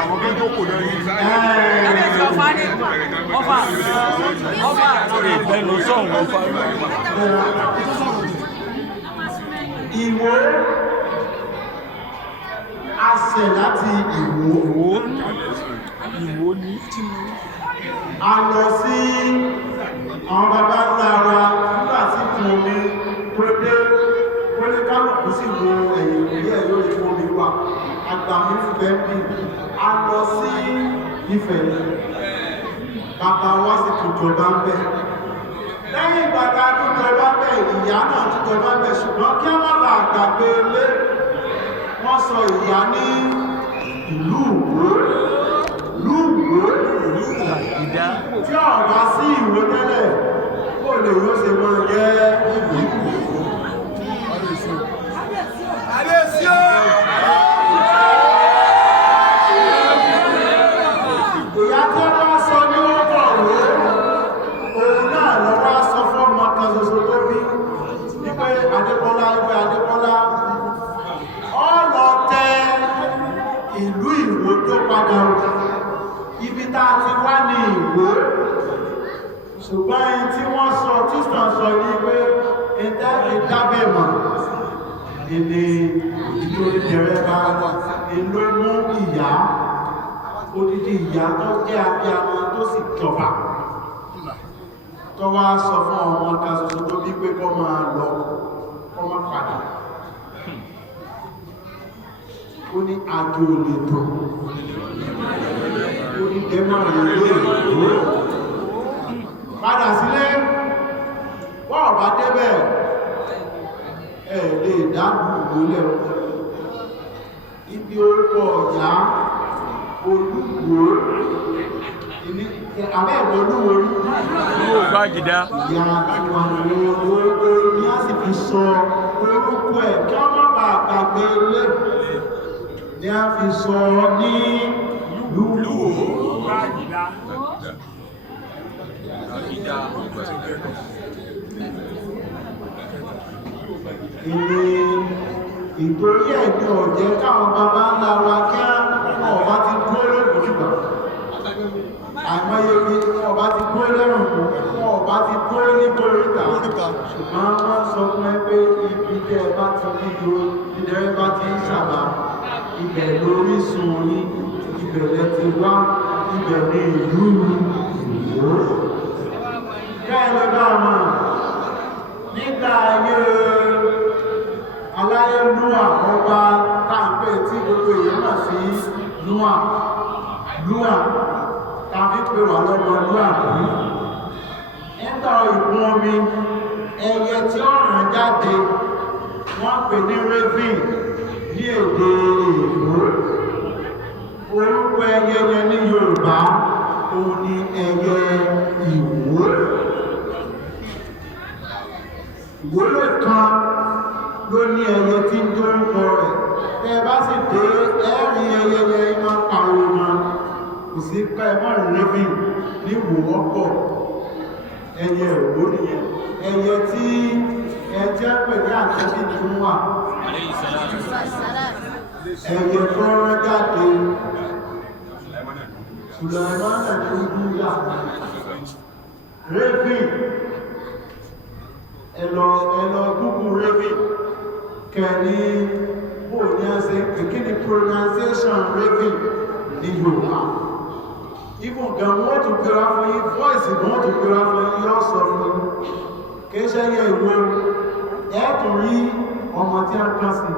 àwọn tó jókòó lẹ́yìn. kábíyèsí ọ̀fà ni ọ̀fà ẹnu sọ̀rọ̀ ọ̀fà. Ìwó àṣẹ láti Ìwó ní a lọ sí àwọn bàbá ńlá wa nígbà tí kùn omi pédé pélé kálùkù sí wo ẹ̀yìn ìpínlẹ̀ yóò ní omi wà àgbàmí fẹ́bí a lọ sí Ifẹ̀ bàbá wa sì tún jọba ń bẹ̀ lẹ́yìn ìgbàta tún jọba ń bẹ̀ ìyá náà tún jọba ń bẹ̀ ṣùgbọ́n kí wọ́n bá gbàgbé ilé wọ́n sọ ìyá ní ìlú Ìwó tí ọ̀bá sí Ìwó tẹ́lẹ̀ kó lè yóò ṣe mọ́ jẹ́ ìyá tí ó bá sọ ní ọkọ̀ rẹ̀ òun náà lọ́wọ́ sọ fún ọmọ kan ṣoṣo tó bí wípé Adékọ́lá ọ̀nà tẹ ìlú Ìwó tó padà ibi tá a ti wá ní Ìwó ṣùgbọ́n ẹni tí wọ́n sọ tíṣàn sọ ní pé ìdábẹ̀ mọ̀ ilé ìtorí jẹrẹ bá ìlú mú ìyá odidi ìyá tó jẹ́ abíamọ tó sì jọba tó wá sọ fún ọmọ kan ṣoṣo tó bí pé kó máa lọ kó máa padà ó ní àjò lè tó ó ní dẹ́mọ̀ rẹ̀ lóòrò padà sílé wọ́n bá débẹ̀ ẹ̀ lè dáàbò ìwólẹ̀ ibi orúkọ ọ̀yá Olúwo ní àbẹ́ ìwọ̀ Olúwo rí yóò bá jìdá ìyá àwọn olóògbé ní a sì fi sọ orúkọ ẹ̀ kí wọ́n má bàa gbàgbé ilé ní a fi sọ ní Lúlúwo ìtorí ẹ̀mí ọ̀jẹ́ káwọn bàbá ńlá wa kí ọba ti dúró lóògùn nígbà àìmọye bí ọba ti dúró lẹ́rùn kú ọba ti dúró ní kòríta ṣùgbọ́n wọ́n sọ fún ẹ pé ibi tẹ́ ẹ bá ti nílò ìdẹ́rẹ́ bá ti ń ṣàbá ibẹ̀ lórí sùn ní ìbẹ̀rẹ̀ ti wá ibẹ̀ ní ìlú Ìwó kẹ́ẹ̀lẹ́ bá mọ̀ nígbà ayé aláyélúwà ọba táàpẹ́ tí gbogbo èèyàn mọ̀ sí lúwà tàbí pé wà lọ́mọ lúwà rí nígbà ìkún omi ẹyẹ tí ó ràn jáde wọ́n pè ní raven ní èdè Ìgbò orúkọ ẹyẹ yẹn ní Yorùbá òun ni ẹyẹ Ìwó ìwólè kan ló ní ẹyẹ tí ń dórúkọ rẹ̀ tẹ́ bá sì dé ẹ̀rí ẹyẹ yẹn máa pariwo ma kò sí ká ẹ mọ́rin raven ní Ìwó wọ́pọ̀ ẹyẹ Ìwó nìyẹn ẹyẹ tí ẹjẹ́ pè ní àtẹ́bí tó wà ẹyẹ fọ́nrán jáde Sùlẹ̀mánà tó dúyà raven ẹlọ gúgú raven kẹni bó ní ẹsẹ̀ kìkíní pronunciation raven ní Yorùbá even gan wọ́n tó gbéra fún yí voice wọ́n tó gbéra fún yí yọ́ sọ fún yí kéṣẹ́ yẹ Ìwó ẹ̀tù rí ọmọ tí a kàn sí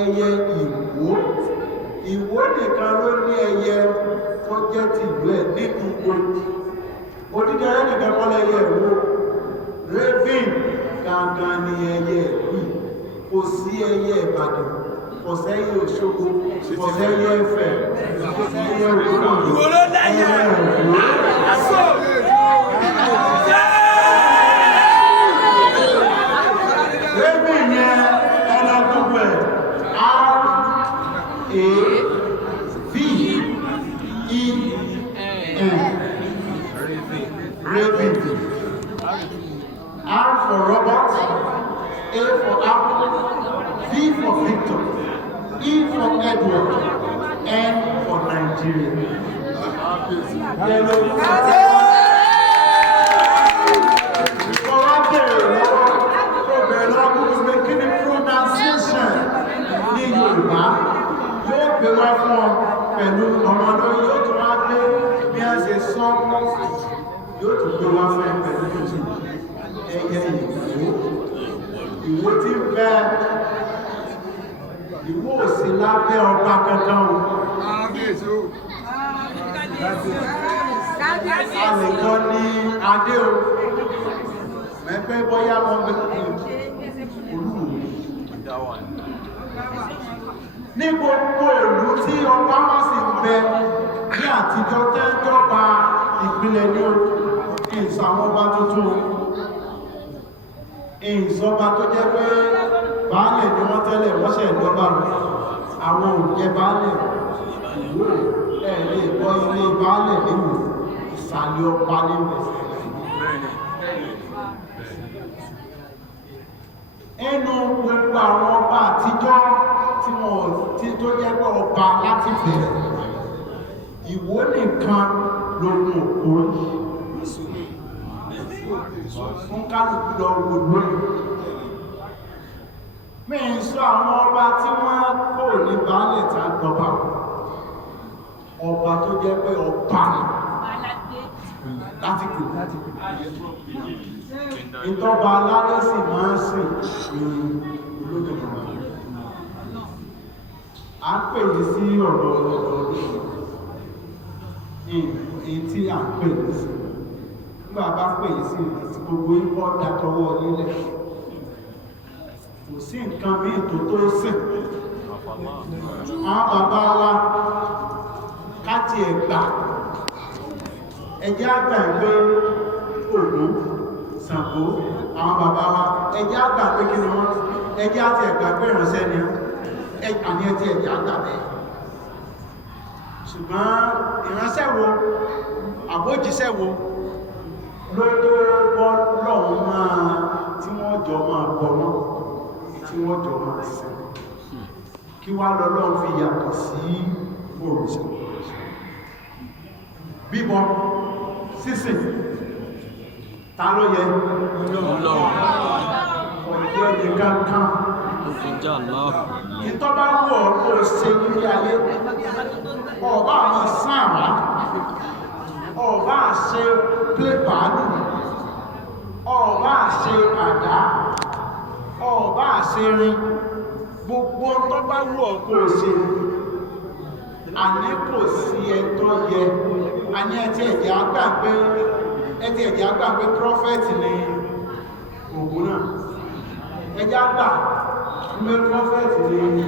ẹyẹ Ìwó nìkan ló ní ẹyẹ tó jẹ́ ti ìlú ẹ̀ nínú gbogbo odídé ẹyẹ nìkan kọ́ lẹ́yẹ Ìwó raven gangan ni ẹyẹ ìlú kò sí ẹyẹ Ìbàdàn kò sẹ́yẹ Òṣogbo kò sẹ́yẹ Ifẹ̀ kò sẹ́yẹ Ògbómọ̀ṣọ́ ẹyẹ raven yẹn ẹnà gbogbo ẹ̀ raven R for Robert, A for Apple, V for Victor, E for Edward, N for Nigeria. Pronunciation ní Yorùbá yóò gbé wá fún ọ pẹ̀lú ọmọdé yóò tún wá gbé bí a ṣe sọ yóò tún gbé wá fún ẹ pẹ̀lú ẹyẹ ìwó tí bẹ ìwó òsì lábẹ́ ọba kankan o. Àlèkọ́ ní adé o mẹ́pẹ́ bọ́yá wọn bẹ olúwo ní gbogbo ìlú tí ọba wọn sì ń bẹ ní àtijọ́ tẹ́jọba ìpínlẹ̀ ní ìsọ àwọn ọba tuntun ìsọba tó jẹ́ pé baálẹ̀ ni wọ́n tẹ́lẹ̀ wọ́n ṣẹ̀ ìjọba rẹ̀ àwọn òjẹ́ baálẹ̀ ìwò ẹ̀lẹ́ ìbọ́ ilé baálẹ̀ níwò ìsàlẹ̀ ọba níwò ẹnu gbogbo àwọn ọba àtijọ́ tí wọ́n tí tó jẹ́ pé ọba láti bẹ̀rẹ̀ Ìwó nìkan lóhun òkú fún kálùkù lọ wò lórí mẹ́rin sọ àwọn ọba tí wọ́n kò ní baálẹ̀ tí a gbọba ọba tó jẹ́ pé ọba láti kò ìtọ́ba aládé sì máa ń sìn ìrìn olójúmọ̀ a ń pè ní sí ọ̀rọ̀ èyí tí a ń pè ní sí nígbà bá pè ní sí gbogbo ikọ́ dátọwọ́ nílẹ̀ kò sí nǹkan bí ètò tó sìn àwọn bàbá wa káti ẹ̀gbà ẹjẹ́ àgbà ẹgbẹ́ Ògún Ṣàngó àwọn bàbá wa ẹjẹ́ àgbà pé kí ni wọ́n ẹjẹ́ àti ẹ̀gbà pé ìrànṣẹ́ ni àní ẹjẹ́ ẹjẹ́ àgbà bẹ́ẹ̀ ṣùgbọ́n ìránṣẹ́ wo àbójíṣẹ́ wo ló tó bọ́ lọ́wọ́ máa tí wọ́n jọ máa bọ̀ wọ́n tí wọ́n jọ máa sìn kí wá lọ́lọ́run fi yàtọ̀ sí òrìṣà bíbọ sísìn ta ló yẹ ọ̀yẹ́ nìkan kan ìtọ́bá wọ̀ kó ṣe ní ayé ọba àmọ́ sáàmà ọba àṣẹ plébàálù ọba àṣẹ àdá ọba àṣẹ rin gbogbo tọ́bá wọ̀ kó ṣe àní kò sí ẹ̀tọ́ yẹ àní ẹ̀tí ẹ̀jẹ̀ àgbà pé prọfẹ̀tì ni Ògún náà ẹjẹ́ àgbà pé prọfẹ̀tì ni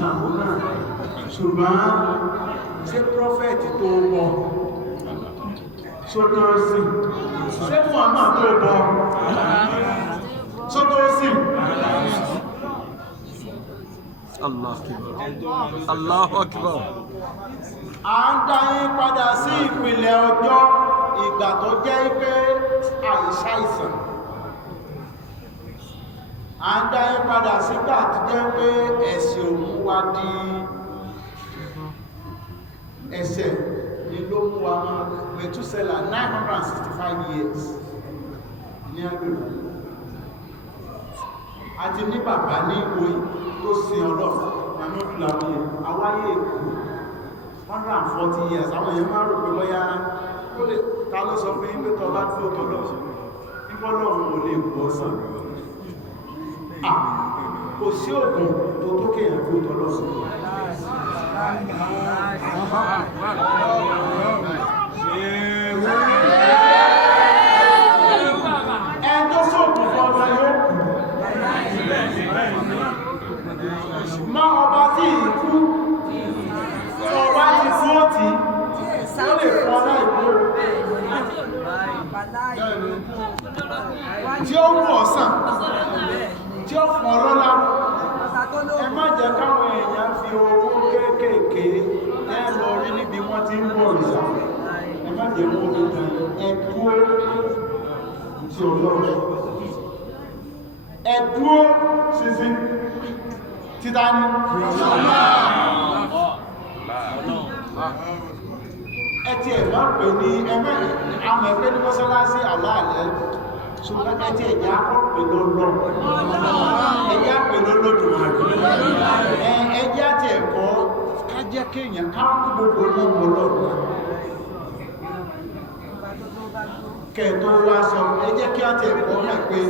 Ṣàngó náà ṣùgbọ́n ṣé prọfẹ̀tì tó bọ̀ sótó sí ṣé Muhammad tó bọ̀ sótó sí Allahu Akbar. A ń dá yín padà sí ìpìlẹ̀ ọjọ́ ìgbà tó jẹ́ pé àìṣàìsàn. A ń dá yín padà sígbà tó jẹ́ pé ẹ̀sìn òkú wa di ẹ̀ṣẹ̀ ní ló mú wa máa Mẹ̀túsẹ́là 965 years ní agbèrè. A ti ní bàbá ní ìwòyí tó sin ọlọ́run àmì òkúlàwòye àwáyé èkó 140 years àwọn èèyàn máa rò pé lọ́yá ó lè ta ló sọ fún yín pé tọ́ bá tí ó tọ́ lọ́sùn nígbọ́lọ́run ò lè gbọ́ sàn kò sí ògùn tó tó kéèyàn tó tọ́ lọ́sùn ẹn tó sóògùn fọ́nà yóò má ọba tí ìkú ọba ti fóòtí ó lè fún ọlá ìkú tí ó wù ọ̀sán tí ó fún ọlọ́lá ẹ má jẹ́ káwọn èèyàn fi owó kéékèèké lẹ́lọ rí níbi wọ́n ti ń bọ̀ ìsà ẹ má jẹ́ wọ́n tó tàn ẹ̀dúó tí ọlọ́run ẹ̀dúó sísí títà ní ẹ ti ẹ̀ máa pè ní ẹgbẹ́ àwọn ẹgbẹ́ ní mọ́sálásí aláàlẹ́ ṣùgbọ́n ẹ ti ẹ̀já kọ́ pè lọ́lọ́ ẹjá pè lọ́lọ́dùmarè ẹjá ti ẹ̀kọ́ ká jẹ́ kéèyàn ká gbogbo ọmọ lọ́dún kẹ̀tọ́ wá sọ ẹ jẹ́ kí á ti ẹ̀kọ́ náà pé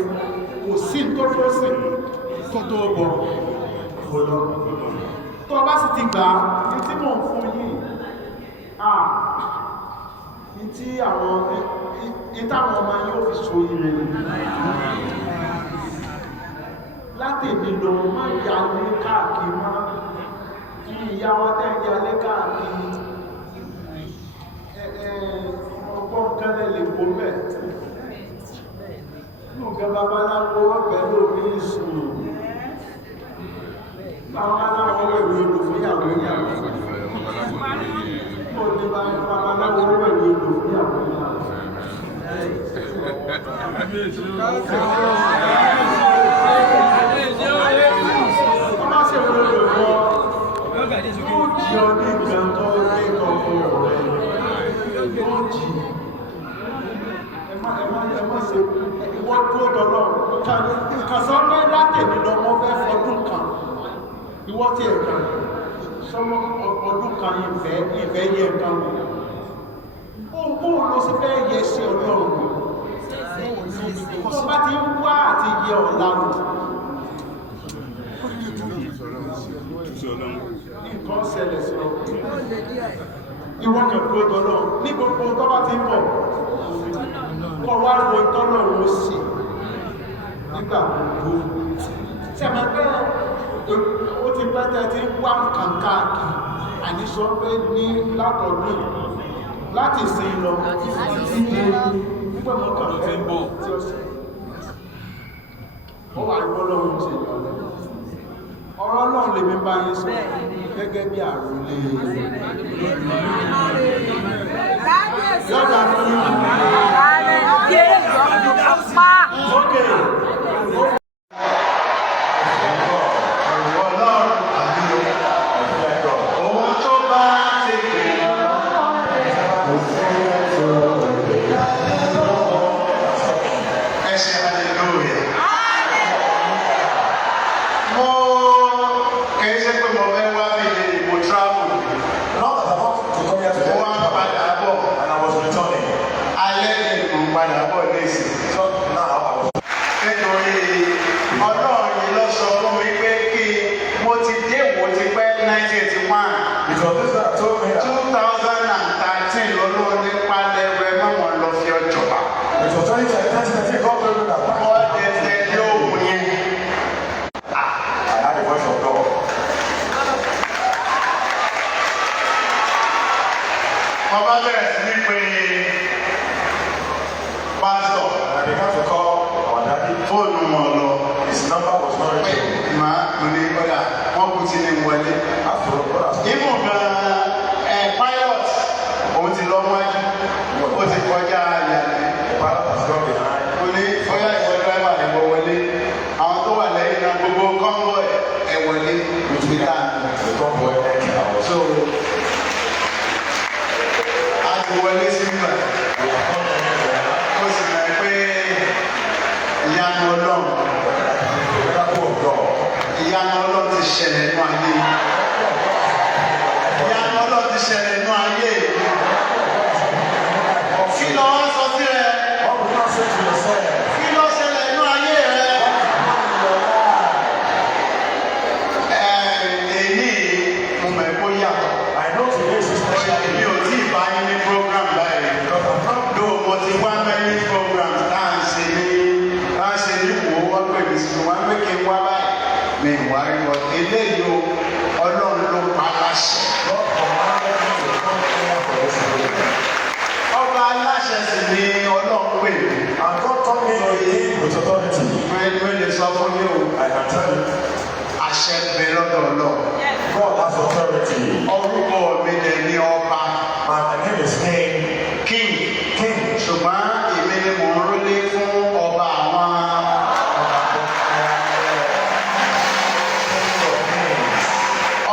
kò sí tó tó sì kó tó bọ̀ fòlọ́ tó bá sì ti gbà ní tí mò ń fún yìí ní tí àwọn ìtàwọn ọmọ yóò fi so ire láti nílò má yálé káàkiri má kí ìyá wa tẹ́ yálé káàkiri ọgbọ́n kẹ́lẹ̀ lè kó mẹ́ ní ọ̀gá babaláwo pẹ̀lú orí ìsùn babaláwo ẹ̀rù odò fún ìyàwó ìyàwó ó ní babaláwo ẹ̀rù odò fún ìyàwó ìyàwó ọmọ sí ẹ̀rù odò fún ó jí ọ ní ìgbà tó ní ọkọ̀ rẹ̀ ó jí ẹmọ́ ṣe wọ́n tó tọ́lọ́ kàsọ́rọ́ látẹ̀lẹ́ lọ́mọ fẹ́ fọdún kan ìwọ́ tí ẹ̀kan sọmọ ọdún kan ìfẹ́ yẹ kan ó lọ sí fẹ́ yẹ sí ọlọ́run tó bá ti ń wá àti yẹ ọ̀làrùn nǹkan ṣẹlẹ̀ sí ọ ìwọ́n kẹ̀kọ́ tọ́lọ́ ní gbogbo tó bá ti ń bọ̀ kọ wá wo tọ́lọ̀ wo sí nígbà gbogbo sẹ́mẹ̀pẹ́ ó ti pẹ́tẹ́ tí wá kàǹkàkì àníṣọ́ pé ní látọ̀dún láti sin lọ nígbà mọ́ kàǹkẹ́ tí ó sì ó wà ìwọ́lọ́run sí ọ̀rọ̀ Ọlọ́run lè mi bá yín sọ gẹ́gẹ́ bí àròlé yọ́dá fún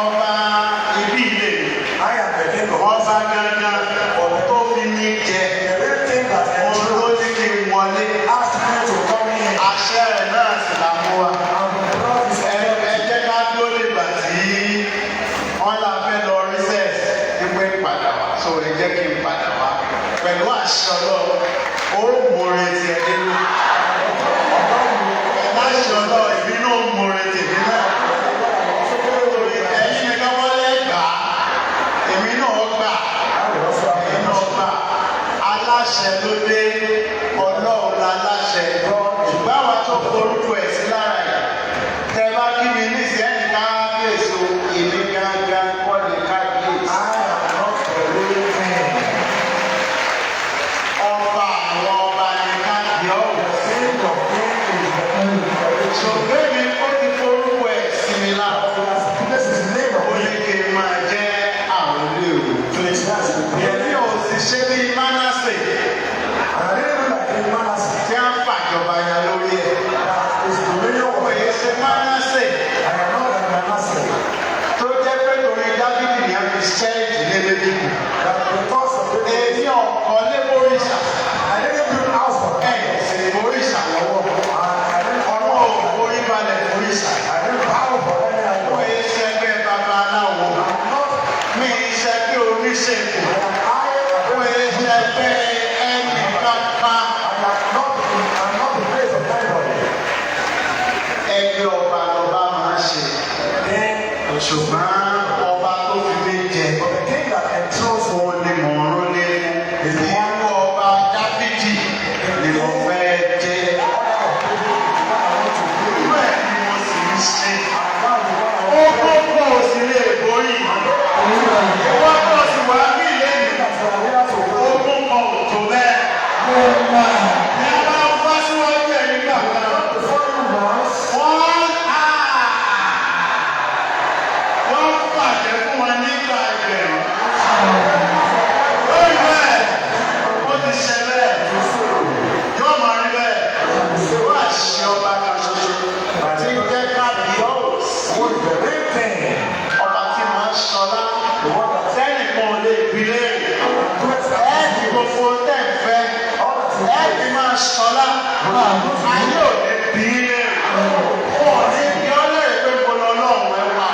Ọba ibi ilé mọ̀rẹ́ ti ẹ̀dẹ́ ló. Láṣẹ ọ̀dọ́ ìbí náà mọ̀rẹ́ tèmi náà. Ẹ̀yin ni ká wọlé gbà á. Èmi náà gbà. Èmi náà gbà. Aláṣẹ ló dé. Ọlọ́run la láṣẹ. Ṣùgbọ́n àwọn tó forúkọ ẹ̀ sí lára ẹ̀. Tẹ bá kí mi ní ìsẹ́ ẹnì kábíyèsí o, èmi gángan kọ́ ni kábíyèsí. Ọba àwọn ọba ni kábíyèsí. Ṣùgbọ́n mi ó ti forúkọ ẹ̀ sí mi lára. Ó ní kí n máa jẹ́ àwọn ilé ìwé. Èmi ò sì ṣe bí Mánásè. Tí a ń fàjọba ya lórí ẹ̀. Òye ṣe Mánásè. Tó jẹ́ pé torí Dábìdì ni a fi ṣẹ́ ìdílé méjì kù. Èmi ọ̀kọ́ lé boríṣà. Ẹ̀ sì boríṣà lọ́wọ́. Ọ̀rọ̀ orí balẹ̀ boríṣà. Òye ṣe ẹgbẹ́ babaláwo. Mi ṣe pé oníṣègùn. Òye ṣe ẹgbẹ́ ẹnì kankan. Ẹgbẹ́ ọba lọba máa ń ṣe. Ṣùgbọ́n ọba tó fi mí jẹ. Òun ni mò ń rólé. Ìwọ́n ọba Dábìdì ni mo fẹ́ jẹ́. Bẹ́ẹ̀ ni mo sì ń ṣe. Ó kókó òsì lè borí. Wọ́n kọ́ sí wàá bí lẹ́yìn. Ó kókó òtò bẹ́ẹ̀. Ní a bá wá síwájú ẹ̀ nígbà kan. Wọ́n pàṣẹ fún wọn nígbà ẹgbẹ̀rún. Lórí bẹ́ẹ̀, ó ti ṣẹlẹ̀. Yóò máa rí bẹ́ẹ̀. Ìṣòro àṣìṣe ọba kan ṣoṣo. Tí ń jẹ́ kábíyèsí. Ọba tí máa ń ṣọlá. Sẹ́nìkan ò lè bí léèrè. Ẹ̀ẹ́dì gbogbo tẹ̀ ń fẹ́. Ẹ̀ẹ́dì máa ṣọlá. Ayé ò lè bí léèrè. Wọ́n ò ní bí ọ́ léèrè pé mo lọ lọ́hùn ẹ̀ wá.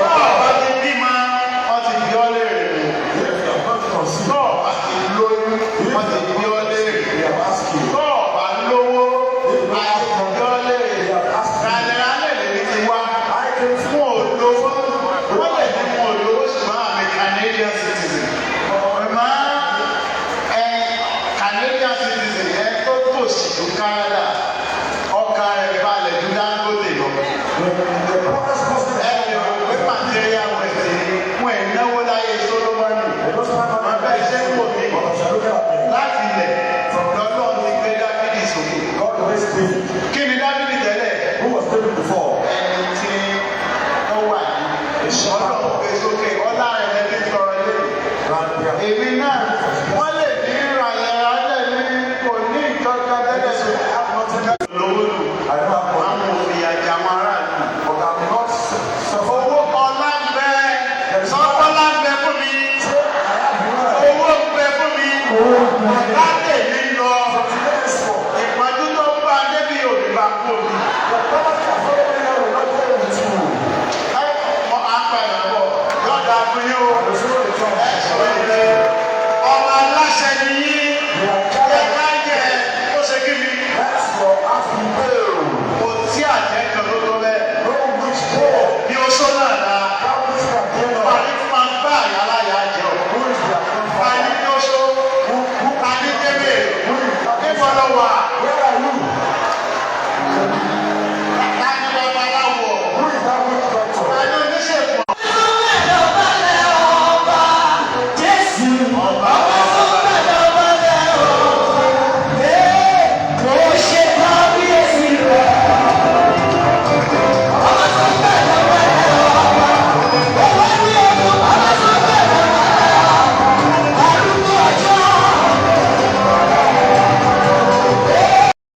Bọ́ọ̀ ti bímọ, wọ́n ti bí ọ́ léèrè. Bọ́ọ̀ ti lóyún, wọ́n ti bí ọ́ léèrè. Bọ́ọ̀ lówó, wọ́n ti bí ọ́ léèrè. Ràdìrà lèlè mi ti wá. Fún olówó, wọ́n lè ní fún olówó ṣùgbọ́n àmì Canadian citizen. Ọ̀rẹ́mà Canadian citizen ẹ tó tòṣì tó Canada. Ọkà rẹ̀ balẹ̀ ju Dangote lọ. Ẹ̀rọ ìwé material wẹ̀sẹ̀ fún ẹ̀ náwó láyé Solomoni. Wọ́n bá iṣẹ́ wò mí láti ilẹ̀ lọ́dọ̀ ní gbé Dábìdì sókè.